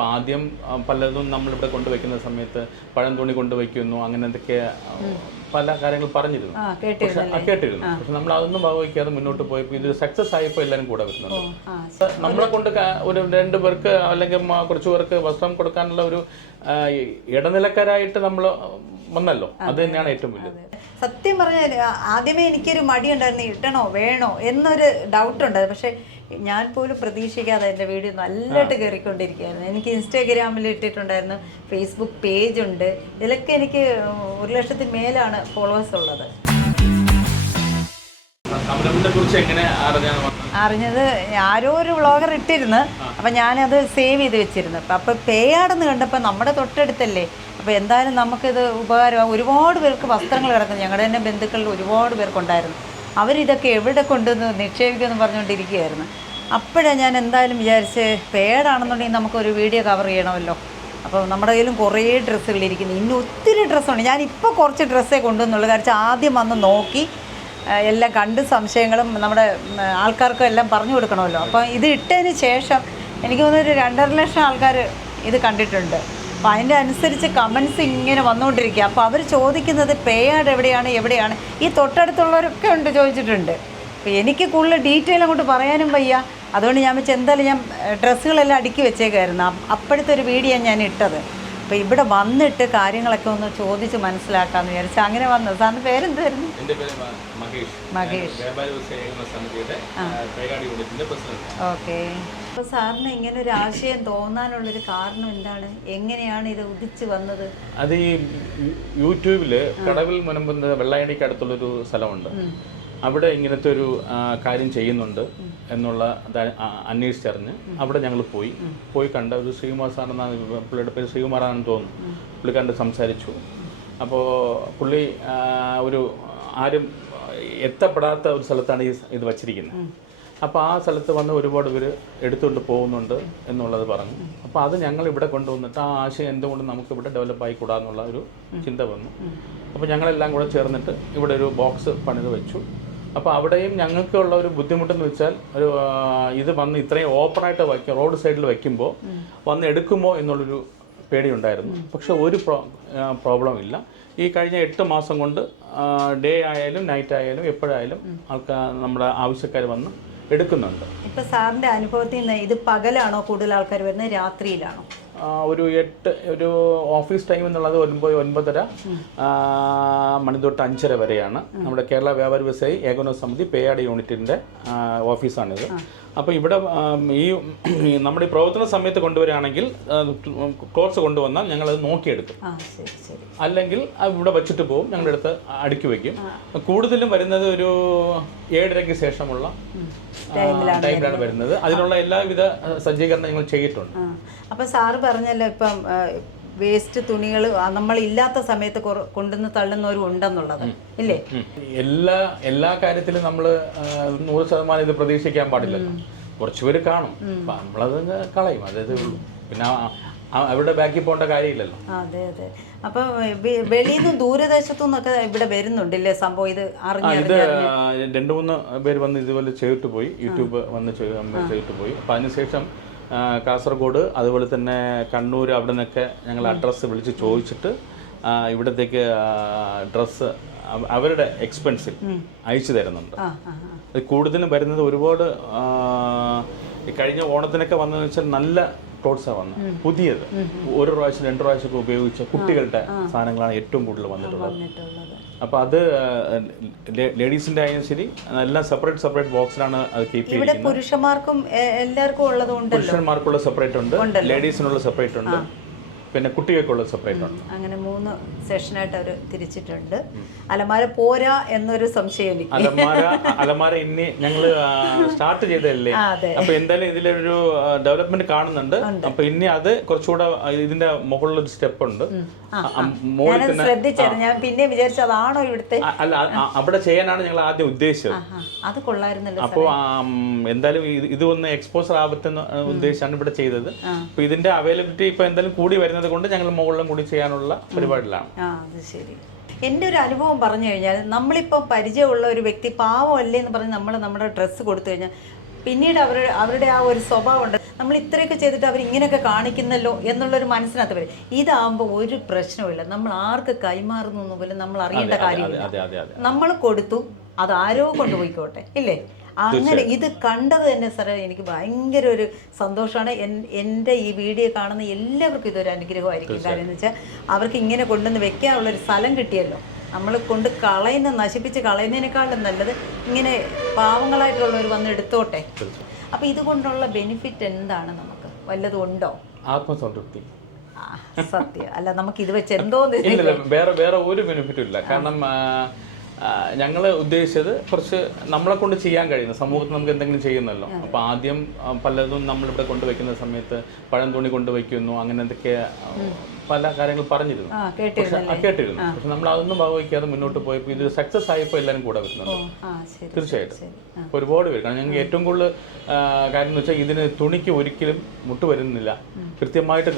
അപ്പോൾ ആദ്യം പലതും നമ്മളിവിടെ കൊണ്ടുവയ്ക്കുന്ന സമയത്ത് പഴം തുണി കൊണ്ടുവയ്ക്കുന്നു, അങ്ങനെ എന്തൊക്കെ പല കാര്യങ്ങൾ പറഞ്ഞിരുന്നു, കേട്ടിരുന്നു. പക്ഷെ നമ്മൾ അതൊന്നും ഭാഗവയ്ക്കാതെ മുന്നോട്ട് പോയപ്പോൾ ഇത് സക്സസ് ആയപ്പോൾ എല്ലാവരും കൂടെ വരുന്നുണ്ട്. നമ്മളെ കൊണ്ട് ഒരു 2 പേർക്ക് അല്ലെങ്കിൽ കുറച്ച് പേർക്ക് വസ്ത്രം കൊടുക്കാനുള്ള ഒരു ഇടനിലക്കാരായിട്ട് നമ്മൾ വന്നല്ലോ, അത് തന്നെയാണ് ഏറ്റവും വലിയത്. സത്യം പറഞ്ഞാൽ ആദ്യമേ എനിക്കൊരു മടിയുണ്ടായിരുന്നു, ഇട്ടണോ വേണോ എന്നൊരു ഡൗട്ട് ഉണ്ടായിരുന്നു. പക്ഷെ ഞാൻ പോലും പ്രതീക്ഷിക്കാതെ എൻ്റെ വീഡിയോ നല്ലതായിട്ട് കയറിക്കൊണ്ടിരിക്കുകയായിരുന്നു. എനിക്ക് ഇൻസ്റ്റാഗ്രാമിൽ ഇട്ടിട്ടുണ്ടായിരുന്നു, ഫേസ്ബുക്ക് പേജ് ഉണ്ട്, ഇതിലൊക്കെ എനിക്ക് 1,00,000 മേലാണ് ഫോളോവേഴ്സ് ഉള്ളത്. അറിഞ്ഞത് ആരോ ഒരു വ്ളോഗർ ഇട്ടിരുന്നു, അപ്പം ഞാനത് സേവ് ചെയ്ത് വെച്ചിരുന്നു. അപ്പം പേയാടെന്ന് കണ്ടപ്പോൾ നമ്മുടെ തൊട്ടടുത്തല്ലേ, അപ്പോൾ എന്തായാലും നമുക്കിത് ഉപകാരമാകും. ഒരുപാട് പേർക്ക് വസ്ത്രങ്ങൾ കിടക്കുന്നു, ഞങ്ങളുടെ തന്നെ ബന്ധുക്കളിൽ ഒരുപാട് പേർക്കുണ്ടായിരുന്നു. അവരിതൊക്കെ എവിടെ കൊണ്ടുവന്ന് നിക്ഷേപിക്കുമെന്ന് പറഞ്ഞുകൊണ്ടിരിക്കുകയായിരുന്നു. അപ്പോഴാണ് ഞാൻ എന്തായാലും വിചാരിച്ച് പേടാണെന്നുണ്ടെങ്കിൽ നമുക്കൊരു വീഡിയോ കവർ ചെയ്യണമല്ലോ. അപ്പോൾ നമ്മുടെ കയ്യിലും കുറേ ഡ്രസ്സുകളിരിക്കുന്നു, ഇനി ഒത്തിരി ഡ്രസ്സുണ്ട്. ഞാനിപ്പോൾ കുറച്ച് ഡ്രസ്സേ കൊണ്ടുവന്നുള്ളൂ, കാരണം ആദ്യം വന്ന് നോക്കി എല്ലാം കണ്ട് സംശയങ്ങളും നമ്മുടെ ആൾക്കാർക്കും എല്ലാം പറഞ്ഞു കൊടുക്കണമല്ലോ. അപ്പോൾ ഇത് ഇട്ടതിന് ശേഷം എനിക്ക് തോന്നുന്നൊരു 2.5 ലക്ഷം ആൾക്കാർ ഇത് കണ്ടിട്ടുണ്ട്. അപ്പോൾ അതിൻ്റെ അനുസരിച്ച് കമൻസ് ഇങ്ങനെ വന്നുകൊണ്ടിരിക്കുക. അപ്പോൾ അവർ ചോദിക്കുന്നത് പേയാട് എവിടെയാണ് ഈ തൊട്ടടുത്തുള്ളവരൊക്കെ ഉണ്ട് ചോദിച്ചിട്ടുണ്ട്. അപ്പോൾ എനിക്ക് കൂടുതൽ ഡീറ്റെയിൽ അങ്ങോട്ട് പറയാനും വയ്യ. അതുകൊണ്ട് ഞാൻ വെച്ചാൽ എന്തായാലും ഞാൻ ഡ്രസ്സുകളെല്ലാം അടുക്കി വെച്ചേക്കായിരുന്നു. അപ്പോഴത്തെ ഒരു വീഡിയോ ഞാൻ ഇട്ടത്. അപ്പോൾ ഇവിടെ വന്നിട്ട് കാര്യങ്ങളൊക്കെ ഒന്ന് ചോദിച്ച് മനസ്സിലാക്കാമെന്ന് വിചാരിച്ചു. അങ്ങനെ വന്നത്. സാറിൻ്റെ പേരെന്തായിരുന്നു? മഹേഷ്. ഓക്കെ. അപ്പോൾ സാറിന് ഇങ്ങനെ ഒരു ആശയം തോന്നാനുള്ളൊരു കാരണം എന്താണ്? എങ്ങനെയാണ് ഇത് ഉദിച്ച് വന്നത്? അത് ഈ യൂട്യൂബിൽ കടവിൽ മുനമ്പ് വെള്ളായണിക്ക് അടുത്തുള്ളൊരു സ്ഥലമുണ്ട്, അവിടെ ഇങ്ങനത്തെ ഒരു കാര്യം ചെയ്യുന്നുണ്ട് എന്നുള്ള അന്വേഷിച്ചറിഞ്ഞ് അവിടെ ഞങ്ങൾ പോയി കണ്ട ഒരു ശ്രീകുമാറാണെന്നാണ്, പുള്ളിയുടെ പേര് ശ്രീകുമാറാണെന്ന് തോന്നുന്നു. പുള്ളി കണ്ട് സംസാരിച്ചു. അപ്പോൾ പുള്ളി ഒരു ആരും എത്തപ്പെടാത്ത ഒരു സ്ഥലത്താണ് ഇത് വച്ചിരിക്കുന്നത്. അപ്പോൾ ആ സ്ഥലത്ത് വന്ന് ഒരുപാട് പേര് എടുത്തുകൊണ്ട് പോകുന്നുണ്ട് എന്നുള്ളത് പറഞ്ഞു. അപ്പോൾ അത് ഞങ്ങൾ ഇവിടെ കൊണ്ടുവന്നിട്ട് ആ ആശയം എന്തുകൊണ്ട് നമുക്ക് ഇവിടെ ഡെവലപ്പ് ആയിക്കൂടാന്നുള്ള ഒരു ചിന്ത വന്നു. അപ്പോൾ ഞങ്ങളെല്ലാം കൂടെ ചേർന്നിട്ട് ഇവിടെ ഒരു ബോക്സ് പണിത് വെച്ചു. അപ്പോൾ അവിടെയും ഞങ്ങൾക്കുള്ള ഒരു ബുദ്ധിമുട്ടെന്ന് വെച്ചാൽ ഒരു ഇത് വന്ന് ഇത്രയും ഓപ്പണായിട്ട് വയ്ക്കും, റോഡ് സൈഡിൽ വയ്ക്കുമ്പോൾ വന്ന് എടുക്കുമോ എന്നുള്ളൊരു പേടിയുണ്ടായിരുന്നു. പക്ഷെ ഒരു പ്രോബ്ലം ഇല്ല. ഈ കഴിഞ്ഞ 8 മാസം കൊണ്ട് ഡേ ആയാലും നൈറ്റ് ആയാലും എപ്പോഴായാലും നമ്മുടെ ആവശ്യക്കാർ വന്ന് എടുക്കുന്നുണ്ട്. ഇപ്പം സാറിൻ്റെ അനുഭവത്തിൽ നിന്ന് ഇത് പകലാണോ കൂടുതൽ ആൾക്കാർ വരുന്നത്, രാത്രിയിലാണോ? ഒരു ഓഫീസ് ടൈം എന്നുള്ളത് 9-9:30 മണി തൊട്ട് 5:30 വരെയാണ്. നമ്മുടെ കേരള വ്യാപാരി വ്യവസായി ഏകോപന സമിതി പേയാട് യൂണിറ്റിൻ്റെ ഓഫീസാണിത്. അപ്പോൾ ഇവിടെ ഈ നമ്മുടെ ഈ പ്രവർത്തന സമയത്ത് കൊണ്ടുവരികയാണെങ്കിൽ ക്ലോത്ത്സ് കൊണ്ടുവന്നാൽ ഞങ്ങളത് നോക്കിയെടുക്കും, അല്ലെങ്കിൽ ഇവിടെ വെച്ചിട്ട് പോകും, ഞങ്ങളുടെ അടുത്ത് അടുക്കി വയ്ക്കും. കൂടുതലും വരുന്നത് ഒരു 7:30-ക്ക് ശേഷമുള്ള ടൈമിലാണ് വരുന്നത്. അതിനുള്ള എല്ലാവിധ സജ്ജീകരണങ്ങൾ ചെയ്തിട്ടുണ്ട്. അപ്പം സാറ് പറഞ്ഞല്ലോ ഇപ്പം വേസ്റ്റ് തുണികൾ നമ്മളില്ലാത്ത സമയത്ത് കൊണ്ടുവന്ന് തള്ളുന്നവരും ഉണ്ടെന്നുള്ളത് ഇല്ലേ? എല്ലാ കാര്യത്തിലും നമ്മൾ 100% ഇത് പ്രതീക്ഷിക്കാൻ പാടില്ലല്ലോ. കുറച്ചുപേര് കാണും, നമ്മളത് കളയും, അതേ ഉള്ളൂ. പിന്നെ അവിടെ ബാക്കി പോകേണ്ട കാര്യമില്ലല്ലോ. അതെ. അപ്പൊ വെളിയിൽ നിന്ന് ദൂരദേശത്തു നിന്നൊക്കെ ഇവിടെ വരുന്നുണ്ടല്ലേ സംഭവം? ഇത് 2-3 പേര് വന്ന് ഇതുപോലെ ചെയ്തിട്ട് പോയി, യൂട്യൂബ് വന്ന് ചെയ്തിട്ട് പോയി. അപ്പം അതിനുശേഷം കാസർഗോഡ്, അതുപോലെ തന്നെ കണ്ണൂർ, അവിടെ നിന്നൊക്കെ ഞങ്ങൾ അഡ്രസ്സ് വിളിച്ച് ചോദിച്ചിട്ട് ഇവിടത്തേക്ക് ഡ്രസ്സ് അവരുടെ എക്സ്പെൻസിൽ അയച്ചു തരുന്നുണ്ട്. അത് കൂടുതലും വരുന്നത് ഒരുപാട് കഴിഞ്ഞ ഓണത്തിനൊക്കെ വന്നതെന്ന് വെച്ചാൽ നല്ല ക്ലോത്ത്സാണ് വന്നത്, പുതിയത് 1 പ്രാവശ്യം 2 പ്രാവശ്യമൊക്കെ ഉപയോഗിച്ച കുട്ടികളുടെ സാധനങ്ങളാണ് ഏറ്റവും കൂടുതൽ വന്നിട്ടുള്ളത്. അപ്പോൾ അത് ലേഡീസിൻ്റെ ആയാലും ശരി എല്ലാം സെപ്പറേറ്റ് ബോക്സിലാണ് അത് കീപ്പ് ചെയ്യുന്നത്. പുരുഷന്മാർക്കും എല്ലാവർക്കും ഉള്ളതുകൊണ്ട് പുരുഷന്മാർക്കുള്ള സെപ്പറേറ്റ് ഉണ്ട്, ലേഡീസിനുള്ള സെപ്പറേറ്റ് ഉണ്ട്, പിന്നെ കുട്ടികൾക്കുള്ള സെപ്പറേറ്റ് ഉണ്ട്. അങ്ങനെ 3 സെഷനായിട്ട് അവർ തിരിച്ചിട്ടുണ്ട്. അലമാര പോരാ എന്നൊരു സംശയം എനിക്ക്. അലമാര ഇനി ഞങ്ങൾ സ്റ്റാർട്ട് ചെയ്തതല്ലേ, അപ്പൊ എന്തായാലും ഇതിലൊരു ഡെവലപ്മെന്റ് കാണുന്നുണ്ട്. അപ്പൊ ഇനി അത് കുറച്ചുകൂടെ ഇതിന്റെ മുകളിലൊരു സ്റ്റെപ്പ് ഉണ്ട്. ശ്രദ്ധിച്ചായിരുന്നു ഞാൻ, പിന്നെ വിചാരിച്ചു അതാണോ ഇവിടുത്തെ. അല്ല, അവിടെ ചെയ്യാനാണ് ഞങ്ങൾ ആദ്യം ഉദ്ദേശിച്ചത്. അത് കൊള്ളായിരുന്നല്ലോ. അപ്പോൾ എന്തായാലും ഇത് ഒന്ന് എക്സ്പോസർ ആവത്തെന്ന് ഉദ്ദേശിച്ചാണ് ഇവിടെ ചെയ്തത്. അപ്പൊ ഇതിന്റെ അവൈലബിലിറ്റി ഇപ്പൊ എന്തായാലും കൂടി വരുന്നത് കൊണ്ട് ഞങ്ങൾ മുകളിലും കൂടി ചെയ്യാനുള്ള പരിപാടിയിലാണ്. അത് ശരി. എൻ്റെ ഒരു അനുഭവം പറഞ്ഞു കഴിഞ്ഞാൽ, നമ്മളിപ്പോൾ പരിചയമുള്ള ഒരു വ്യക്തി പാവമല്ലേ എന്ന് പറഞ്ഞ് നമ്മൾ നമ്മുടെ ഡ്രസ്സ് കൊടുത്തു കഴിഞ്ഞാൽ പിന്നീട് അവരുടെ ആ ഒരു സ്വഭാവമുണ്ട്, നമ്മൾ ഇത്രയൊക്കെ ചെയ്തിട്ട് അവർ ഇങ്ങനെയൊക്കെ കാണിക്കുന്നല്ലോ എന്നുള്ളൊരു മനസ്സിനകത്ത് വരും. ഇതാകുമ്പോൾ ഒരു പ്രശ്നവുമില്ല, നമ്മൾ ആർക്ക് കൈമാറുന്നു പോലും നമ്മൾ അറിയേണ്ട കാര്യമില്ല. നമ്മൾ കൊടുത്തു, അത് ആരോ കൊണ്ടുപോയിക്കോട്ടെ, ഇല്ലേ? അങ്ങനെ ഇത് കണ്ടത് തന്നെ സാറേ എനിക്ക് ഭയങ്കര ഒരു സന്തോഷമാണ്. എൻ്റെ ഈ വീഡിയോ കാണുന്ന എല്ലാവർക്കും ഇതൊരു അനുഗ്രഹമായിരിക്കും. കാര്യം എന്ന് വെച്ചാൽ അവർക്ക് ഇങ്ങനെ കൊണ്ടുവന്ന് വെക്കാനുള്ളൊരു സ്ഥലം കിട്ടിയല്ലോ. നമ്മൾ കൊണ്ട് നശിപ്പിച്ച് കളയുന്നതിനേക്കാളും നല്ലത് ഇങ്ങനെ പാവങ്ങളായിട്ടുള്ളവർ വന്ന് എടുത്തോട്ടെ. അപ്പം ഇതുകൊണ്ടുള്ള ബെനിഫിറ്റ് എന്താണ്? നമുക്ക് വല്ലതും ഉണ്ടോ? ആത്മസംതൃപ്തി. സത്യം അല്ല, നമുക്ക് ഇത് വെച്ച് എന്തോ വേറെ ഒരു ബെനിഫിറ്റും ഇല്ല. കാരണം ഞങ്ങൾ ഉദ്ദേശിച്ചത് കുറച്ച് നമ്മളെ കൊണ്ട് ചെയ്യാൻ കഴിയുന്ന, സമൂഹത്തിൽ നമുക്ക് എന്തെങ്കിലും ചെയ്യുന്നല്ലോ. അപ്പോൾ ആദ്യം പലതും നമ്മളിവിടെ കൊണ്ടുവയ്ക്കുന്ന സമയത്ത് പഴം തുണി കൊണ്ടുവയ്ക്കുന്നു, അങ്ങനെ എന്തൊക്കെ പല കാര്യങ്ങൾ പറഞ്ഞിരുന്നു, കേട്ടിരുന്നു. പക്ഷെ നമ്മൾ അതൊന്നും ഭാഗവയ്ക്കാതെ മുന്നോട്ട് പോയപ്പോൾ ഇത് സക്സസ് ആയപ്പോൾ എല്ലാവരും കൂടെ വരുന്നുണ്ട്. തീർച്ചയായിട്ടും ഒരുപാട് പേര്. കാരണം ഞങ്ങൾക്ക് ഏറ്റവും കൂടുതൽ കാര്യം എന്ന് വെച്ചാൽ ഇതിന് തുണിക്ക് ഒരിക്കലും മുട്ട് വരുന്നില്ല, കൃത്യമായിട്ട്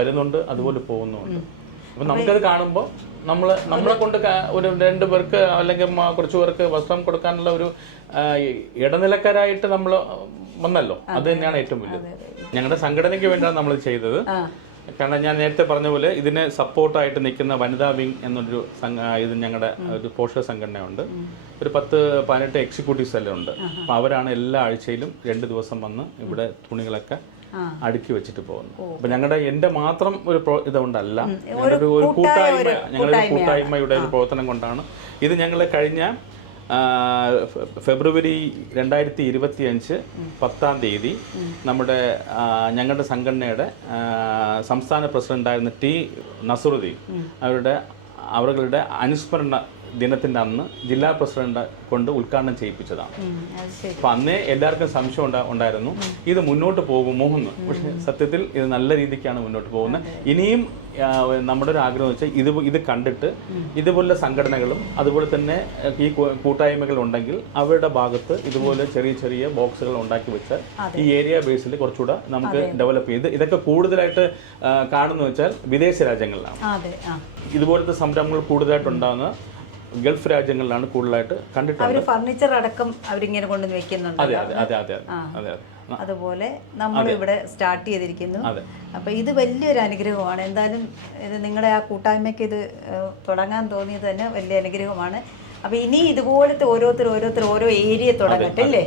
വരുന്നുണ്ട്, അതുപോലെ പോകുന്നുണ്ട്. അപ്പം നമുക്കത് കാണുമ്പോൾ നമ്മളെ കൊണ്ട് ഒരു 2 പേർക്ക് അല്ലെങ്കിൽ കുറച്ച് പേർക്ക് വസ്ത്രം കൊടുക്കാനുള്ള ഒരു ഇടനിലക്കാരായിട്ട് നമ്മൾ വന്നല്ലോ. അത് തന്നെയാണ് ഏറ്റവും വലിയത്. ഞങ്ങളുടെ സംഘടനയ്ക്ക് വേണ്ടിയാണ് നമ്മൾ ചെയ്തത്. കാരണം ഞാൻ നേരത്തെ പറഞ്ഞ പോലെ ഇതിന് സപ്പോർട്ടായിട്ട് നിൽക്കുന്ന വനിതാ വിങ് എന്നൊരു ഇത് ഞങ്ങളുടെ ഒരു പോഷക സംഘടനയുണ്ട്. ഒരു 10-18 എക്സിക്യൂട്ടീവ്സ് എല്ലാം ഉണ്ട്. അപ്പം അവരാണ് എല്ലാ ആഴ്ചയിലും 2 ദിവസം വന്ന് ഇവിടെ തുണികളൊക്കെ അടുക്കി വെച്ചിട്ട് പോകുന്നു. അപ്പൊ എൻ്റെ മാത്രം ഒരു ഇതുകൊണ്ടല്ല, ഞങ്ങളുടെ ഒരു കൂട്ടായ്മയുടെ ഒരു പ്രവർത്തനം കൊണ്ടാണ് ഇത്. ഞങ്ങൾ കഴിഞ്ഞ ഫെബ്രുവരി 2025 10-ാം തീയതി ഞങ്ങളുടെ സംഘടനയുടെ സംസ്ഥാന പ്രസിഡന്റായിരുന്ന ടി നസറുദ്ദീൻ അവരുടെ അനുസ്മരണ ദിനത്തിൻ്റെ അന്ന് ജില്ലാ പ്രസിഡന്റ് കൊണ്ട് ഉദ്ഘാടനം ചെയ്യിപ്പിച്ചതാണ്. അപ്പം അന്നേ എല്ലാവർക്കും സംശയം ഉണ്ടായിരുന്നു ഇത് മുന്നോട്ട് പോകുമോ എന്ന്. പക്ഷേ സത്യത്തിൽ ഇത് നല്ല രീതിക്കാണ് മുന്നോട്ട് പോകുന്നത്. ഇനിയും നമ്മുടെ ഒരു ആഗ്രഹം വെച്ചാൽ ഇത് കണ്ടിട്ട് ഇതുപോലെ സംഘടനകളും അതുപോലെ തന്നെ ഈ കൂട്ടായ്മകൾ ഉണ്ടെങ്കിൽ അവരുടെ ഭാഗത്ത് ഇതുപോലെ ചെറിയ ചെറിയ ബോക്സുകൾ ഉണ്ടാക്കി വെച്ച് ഈ ഏരിയ ബേസിൽ കുറച്ചുകൂടെ നമുക്ക് ഡെവലപ്പ് ചെയ്ത് ഇതൊക്കെ കൂടുതലായിട്ട് കാണുന്നു വെച്ചാൽ വിദേശ രാജ്യങ്ങളിലാണ് ഇതുപോലത്തെ സംരംഭങ്ങൾ കൂടുതലായിട്ട് ഉണ്ടാകുന്ന. ഗൾഫ് രാജ്യങ്ങളിലാണ് കൂടുതലായിട്ട് കണ്ടിട്ടുള്ളത്. ഫർണിച്ചർ അടക്കം അവരിങ്ങനെ കൊണ്ടുവന്ന് വെക്കുന്നുണ്ട്. അതുപോലെ നമ്മൾ ഇവിടെ സ്റ്റാർട്ട് ചെയ്തിരിക്കുന്നു. അപ്പൊ ഇത് വലിയൊരു അനുഗ്രഹമാണ്. എന്തായാലും ഇത് നിങ്ങളുടെ ആ കൂട്ടായ്മയ്ക്ക് ഇത് തുടങ്ങാൻ തോന്നിയത് തന്നെ വലിയ അനുഗ്രഹമാണ്. അപ്പൊ ഇനി ഇതുപോലത്തെ ഓരോരുത്തർ ഓരോ ഏരിയ തുടങ്ങട്ടെ, അല്ലേ?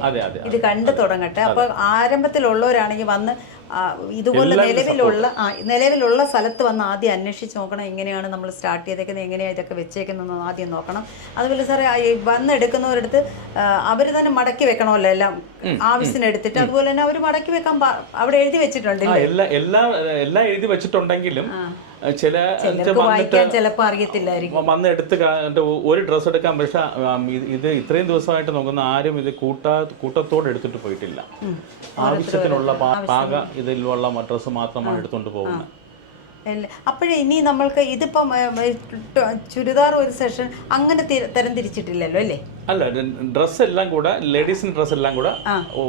ഇത് കണ്ട് തുടങ്ങട്ടെ. അപ്പൊ ആരംഭത്തിലുള്ളവരാണെങ്കിൽ വന്ന് ഇതുപോലെ നിലവിലുള്ള സ്ഥലത്ത് വന്ന് ആദ്യം അന്വേഷിച്ച് നോക്കണം. എങ്ങനെയാണ് നമ്മൾ സ്റ്റാർട്ട് ചെയ്തേക്കുന്നത്, എങ്ങനെയാണ് ഇതൊക്കെ വെച്ചേക്കുന്നതെന്ന് ആദ്യം നോക്കണം. അതുപോലെ സാറേ വന്നെടുക്കുന്നവരടുത്ത് അവർ തന്നെ മടക്കി വെക്കണമല്ലോ എല്ലാം ആവശ്യത്തിന് എടുത്തിട്ട്. അതുപോലെ തന്നെ അവർ മടക്കി വെക്കാൻ അവിടെ എഴുതി വെച്ചിട്ടുണ്ട്. എല്ലാം എഴുതി വെച്ചിട്ടുണ്ടെങ്കിലും ചിലപ്പോൾ അറിയത്തില്ലായിരിക്കും. വന്ന് എടുത്ത് ഒരു ഡ്രസ്സ് എടുക്കാൻ. പക്ഷെ ഇത് ഇത്രയും ദിവസമായിട്ട് നോക്കുന്ന ആരും ഇത് കൂട്ടത്തോടെ എടുത്തിട്ട് പോയിട്ടില്ല. ആവശ്യത്തിനുള്ള പാക ഇതിലുള്ള ഡ്രസ്സ് മാത്രമാണ് എടുത്തുകൊണ്ട് പോകുന്നത്. അപ്പോഴേ ഇനി നമ്മൾക്ക് ഇതിപ്പം ചുരിദാർ ഒരു സെഷൻ അങ്ങനെ തരംതിരിച്ചിട്ടില്ലല്ലോ, അല്ലേ? അല്ല, ഡ്രസ്സ് എല്ലാം കൂടെ ലേഡീസിന്റെ ഡ്രസ്സ് എല്ലാം കൂടെ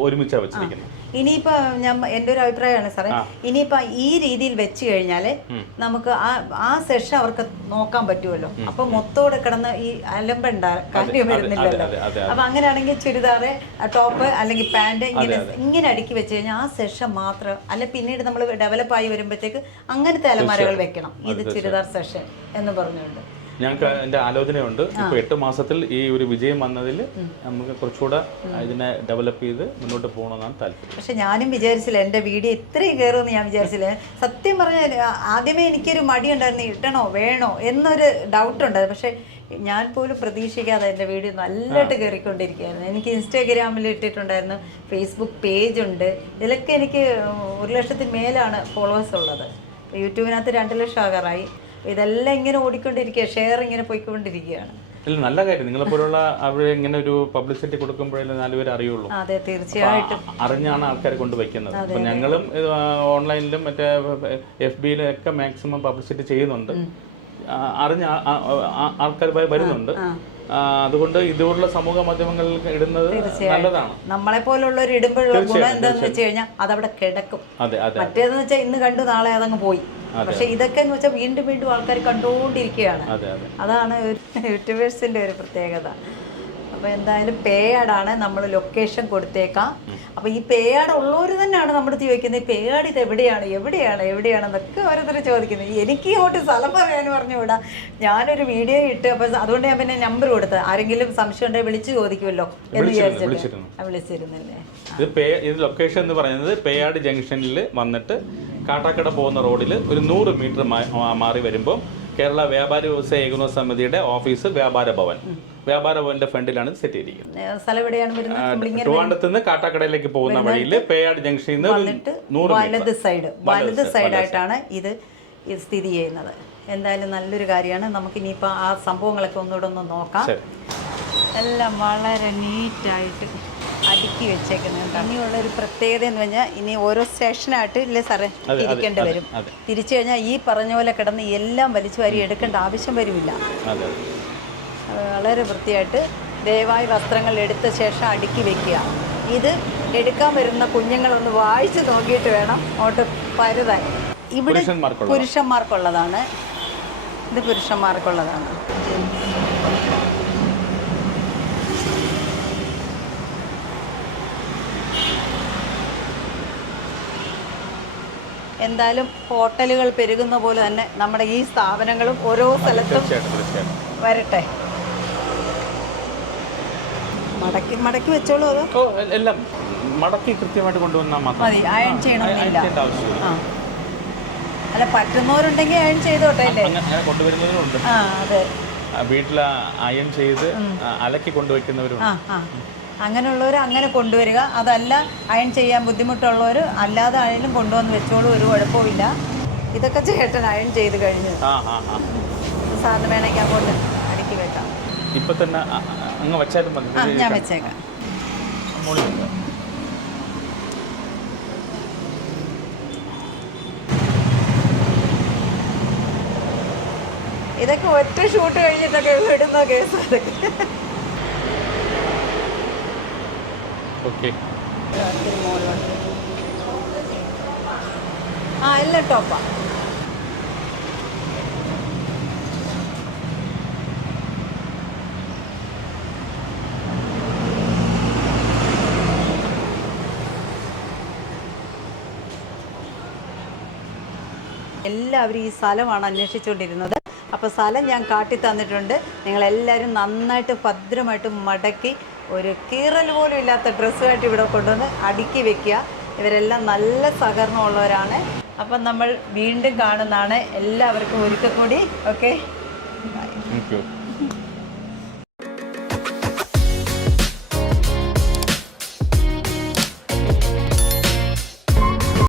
ഒരുമിച്ചാണ് വെച്ചിരിക്കുന്നത്. ഇനിയിപ്പോ എൻ്റെ ഒരു അഭിപ്രായമാണ് സാറേ, ഇനിയിപ്പോ ഈ രീതിയിൽ വെച്ച് കഴിഞ്ഞാല് നമുക്ക് ആ സെഷൻ അവർക്ക് നോക്കാൻ പറ്റുമല്ലോ. അപ്പൊ മൊത്തോടെ കിടന്ന് ഈ അലമ്പണ്ട കാര്യം വരുന്നില്ലല്ലോ. അപ്പൊ അങ്ങനെയാണെങ്കിൽ ചുരിദാറ്, ടോപ്പ് അല്ലെങ്കിൽ പാന്റ് ഇങ്ങനെ അടുക്കി വെച്ച് കഴിഞ്ഞാൽ ആ സെഷൻ മാത്രം അല്ല, പിന്നീട് നമ്മൾ ഡെവലപ്പായി വരുമ്പോഴത്തേക്ക് അങ്ങനത്തെ അലമാരകൾ വെക്കണം. ഇത് ചുരിദാർ സെഷൻ എന്ന് പറഞ്ഞുകൊണ്ട് ഞങ്ങൾക്ക് എൻ്റെ ആലോചനയുണ്ട്. ഇപ്പോൾ 8 മാസത്തിൽ ഈ ഒരു വിജയം വന്നതിൽ നമുക്ക് കുറച്ചുകൂടെ ഇതിനെ ഡെവലപ്പ് ചെയ്ത് മുന്നോട്ട് പോകണമെന്നാണ് താല്പര്യം. പക്ഷെ ഞാനും വിചാരിച്ചില്ല എൻ്റെ വീഡിയോ ഇത്രയും കയറുമെന്ന് ഞാൻ വിചാരിച്ചില്ല. സത്യം പറഞ്ഞാൽ ആദ്യമേ എനിക്കൊരു മടിയുണ്ടായിരുന്നു, ഇട്ടണോ വേണോ എന്നൊരു ഡൗട്ടുണ്ടായിരുന്നു. പക്ഷേ ഞാൻ പോലും പ്രതീക്ഷിക്കാതെ എൻ്റെ വീഡിയോ നല്ലതായിട്ട് കയറിക്കൊണ്ടിരിക്കുകയായിരുന്നു. എനിക്ക് ഇൻസ്റ്റാഗ്രാമിൽ ഇട്ടിട്ടുണ്ടായിരുന്നു, ഫേസ്ബുക്ക് പേജുണ്ട്. ഇതിലൊക്കെ എനിക്ക് 1,00,000 മേലാണ് ഫോളോവേഴ്സ് ഉള്ളത്. യൂട്യൂബിനകത്ത് 2 ലക്ഷം ആകാറായി. ഇതെല്ലാം ഇങ്ങനെ ഓടിക്കൊണ്ടിരിക്കുക, ഷെയർ ഇങ്ങനെ പോയിക്കൊണ്ടിരിക്കുകയാണ്. ഇല്ല, നല്ല കാര്യം. നിങ്ങളെപ്പോലുള്ള അവിടെ ഇങ്ങനെ ഒരു പബ്ലിസിറ്റി കൊടുക്കുമ്പോഴേ 4 പേര് അറിയുള്ളൂ. അതെ, തീർച്ചയായിട്ടും അറിഞ്ഞാണ് ആൾക്കാരെ കൊണ്ട് വയ്ക്കുന്നത്. അപ്പം ഞങ്ങളും ഓൺലൈനിലും മറ്റേ FB-യിലും ഒക്കെ മാക്സിമം പബ്ലിസിറ്റി ചെയ്യുന്നുണ്ട്. അറിഞ്ഞ ആൾക്കാർ വരുന്നുണ്ട്. അതുകൊണ്ട് ഇതുപോലുള്ള സമൂഹ മാധ്യമങ്ങളിൽ ഇടുന്നത് നല്ലതാണ്. നമ്മളെ പോലുള്ളവർ ഇടുമ്പോഴുള്ള ഗുണം എന്താന്ന് വെച്ച് കഴിഞ്ഞാൽ അതവിടെ കിടക്കും. മറ്റേതെന്ന് വെച്ചാൽ ഇന്ന് കണ്ടു നാളെ അതങ്ങ് പോയി. പക്ഷെ ഇതൊക്കെ എന്ന് വെച്ചാൽ വീണ്ടും വീണ്ടും ആൾക്കാർ കണ്ടുകൊണ്ടിരിക്കുകയാണ്. അതാണ് യൂട്യൂബേഴ്സിന്റെ ഒരു പ്രത്യേകത. അപ്പോൾ എന്തായാലും പേയാടാണ്, നമ്മൾ ലൊക്കേഷൻ കൊടുത്തേക്കാം. അപ്പോൾ ഈ പേയാട് ഉള്ളവർ തന്നെയാണ് നമ്മുടെ അടുത്ത് ചോദിക്കുന്നത്, ഈ പേയാട് ഇത് എവിടെയാണെന്നൊക്കെ ഓരോരുത്തർ ചോദിക്കുന്നത്. എനിക്ക് ഇങ്ങോട്ട് സ്ഥലം പറയാൻ പറഞ്ഞുകൂടാ. ഞാനൊരു വീഡിയോ ഇട്ട്, അപ്പോൾ അതുകൊണ്ട് ഞാൻ പിന്നെ നമ്പർ കൊടുത്തത്, ആരെങ്കിലും സംശയം ഉണ്ടെങ്കിൽ വിളിച്ച് ചോദിക്കുമല്ലോ എന്ന് വിളിച്ചിരുന്നില്ലേ. ഇത് ലൊക്കേഷൻ എന്ന് പറയുന്നത് പേയാട് ജംഗ്ഷനിൽ വന്നിട്ട് കാട്ടാക്കട പോകുന്ന റോഡിൽ ഒരു 100 മീറ്റർ മാറി വരുമ്പോൾ കേരള വ്യാപാരി വ്യവസായ ഏകോപന സമിതിയുടെ ഓഫീസ് വ്യാപാര ഭവന്റെ ഫ്രണ്ടിലാണ് സെറ്റ് ചെയ്തിരിക്കുന്നത്. സ്ഥലം എവിടെയാണ് വരുന്നത്? ട്രിവാൻഡ്രത്ത് നിന്ന് കാട്ടാക്കടയിലേക്ക് പോകുന്ന വഴിയിൽ പേയാട് ജംഗ്ഷനിൽ നിന്ന് വലത് സൈഡായിട്ടാണ് ഇത് സ്ഥിതി ചെയ്യുന്നത്. എന്തായാലും നല്ലൊരു കാര്യമാണ്. നമുക്കിനിയിപ്പോൾ ആ സംഭവങ്ങളൊക്കെ ഒന്നുകൂടെ ഒന്ന് നോക്കാം. എല്ലാം വളരെ നീറ്റായിട്ട് അടുക്കി വെച്ചേക്കുന്നുണ്ട്. ഇനിയുള്ളൊരു പ്രത്യേകത എന്ന് പറഞ്ഞാൽ ഇനി ഓരോ സ്റ്റേഷനായിട്ട് ഇല്ലേ സാറേ തിരിക്കേണ്ടി വരും. തിരിച്ചു കഴിഞ്ഞാൽ ഈ പറഞ്ഞ പോലെ കിടന്ന് എല്ലാം വലിച്ചു വാരി എടുക്കേണ്ട ആവശ്യം വരുമില്ല. വളരെ വൃത്തിയായിട്ട് ദയവായി വസ്ത്രങ്ങൾ എടുത്ത ശേഷം അടുക്കി വെക്കുക. ഇത് എടുക്കാൻ വരുന്ന കുഞ്ഞുങ്ങളൊന്ന് വായിച്ച് നോക്കിയിട്ട് വേണം അങ്ങോട്ട് പരുതാൻ. ഇവിടെ പുരുഷന്മാർക്കുള്ളതാണ്, ഇത് പുരുഷന്മാർക്കുള്ളതാണ്. എന്തായാലും ഹോട്ടലുകൾ പെരുകുന്ന പോലെ തന്നെ നമ്മുടെ ഈ സ്ഥാപനങ്ങളും ഓരോ സ്ഥലത്തും വരട്ടെ. മടക്കി വെച്ചോളൂ. അതോ എല്ലാം മടക്കി കൃത്യമായിട്ട് കൊണ്ടുവന്നാൽ മതി, അയൺ ചെയ്യണമെന്നില്ല. അല്ല, പറ്റുന്നവരുണ്ടെങ്കിൽ അയൺ ചെയ്തോട്ടെ അല്ലേ. കൊണ്ടുവരുന്നവരുണ്ട്. അതെ, വീട്ടിൽ അയൺ ചെയ്ത് അലക്കി കൊണ്ടുവയ്ക്കുന്നവരുണ്ട്. അങ്ങനെയുള്ളവർ അങ്ങനെ കൊണ്ടുവരിക. അതല്ല അയൺ ചെയ്യാൻ ബുദ്ധിമുട്ടുള്ളവർ അല്ലാതെ അയലും കൊണ്ടുവന്ന് വെച്ചോളൂ, ഒരു കുഴപ്പമില്ല. ഇതൊക്കെ ചേട്ടൻ അയൺ ചെയ്ത് കഴിഞ്ഞു. സാറിന് വേണമെങ്കിൽ അങ്ങോട്ട് അടുക്കി വെക്കാം. ഇപ്പൊ തന്നെ അങ്ങ് വെച്ചാലും മതി. ഞാൻ വെച്ചേക്കാം. ഇതൊക്കെ ഒറ്റ ഷൂട്ട് കഴിഞ്ഞിട്ടൊക്കെ വിടുന്ന കേസ്. അതൊക്കെ എല്ലാം ടോപ്പാ. എല്ലാവരും ഈ സ്ഥലമാണ് അന്വേഷിച്ചുകൊണ്ടിരുന്നത്. അപ്പോൾ സ്ഥലം ഞാൻ കാട്ടി തന്നിട്ടുണ്ട്. നിങ്ങളെല്ലാവരും നന്നായിട്ട് ഭദ്രമായിട്ട് മടക്കി ഒരു കീറൽ പോലും ഇല്ലാത്ത ഡ്രസ്സുമായിട്ട് ഇവിടെ കൊണ്ടുവന്ന് അടുക്കി വെക്കുക. ഇവരെല്ലാം നല്ല സഹകരണമുള്ളവരാണ്. അപ്പം നമ്മൾ വീണ്ടും കാണുന്നതാണ്. എല്ലാവർക്കും ഒരിക്കൽ കൂടി ഓക്കെ.